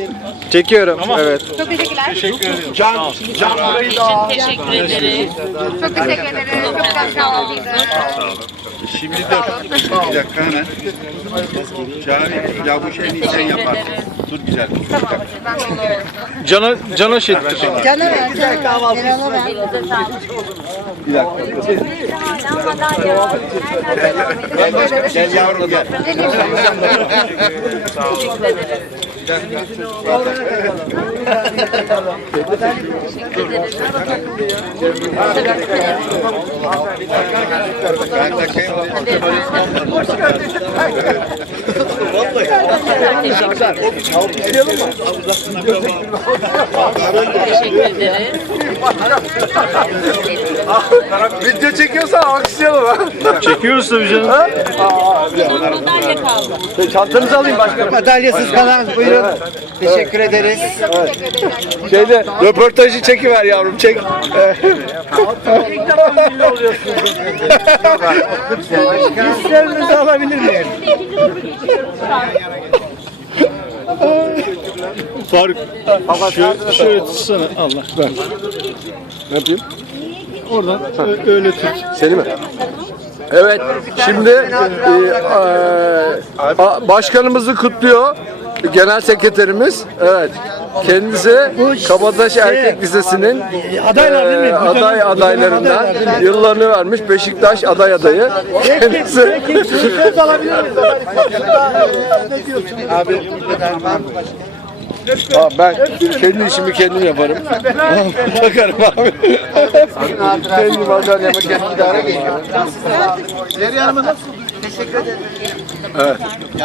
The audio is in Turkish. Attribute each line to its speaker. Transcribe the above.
Speaker 1: Çekiyorum. Evet.
Speaker 2: Çok teşekkürler.
Speaker 3: Teşekkür ederim.
Speaker 4: Can burayı da
Speaker 5: Teşekkür ederim.
Speaker 2: Çok teşekkür ederim. Çok sağ olun.
Speaker 3: Şimdi dur. Bir dakika hemen. Çağrı, ya bu şeyini sen yaparsın. Dur güzel.
Speaker 1: Cana şey ettir.
Speaker 2: Canım ver. Güzel kahvaltı.
Speaker 3: Bir dakika. Gel yavrum gel. Ben takayım.
Speaker 5: Teşekkür ederim.
Speaker 4: video çekiyorsan alkışlayalım ha.
Speaker 1: Çekiyoruz tabii canım.
Speaker 5: Madalya kaldı.
Speaker 4: Çantanızı alayım başkanım.
Speaker 6: Madalyasız kalan buyurun. Teşekkür ederiz.
Speaker 4: Şeyde röportajı çekiver yavrum çek.
Speaker 6: Hislerinizi alabilir miyim?
Speaker 1: Faruk. Şöyle tutsana. Allah. Ver.
Speaker 4: Ne yapayım?
Speaker 1: Oradan öyle tut.
Speaker 4: Seni mi? Evet, şimdi başkanımızı kutluyor. Genel sekreterimiz. Evet. Kendisi Kabataş Erkek Lisesi'nin
Speaker 6: Adaylar değil mi?
Speaker 4: adaylarından yıllarını vermiş. Beşiktaş adayı. Kendisi
Speaker 6: Söz alabilir miyiz?
Speaker 4: abi ben kendi işimi kendim yaparım. Bakarım abi. Kendi madalyamı kendim idare ediyorum.
Speaker 6: Teşekkür ederim.
Speaker 4: Evet.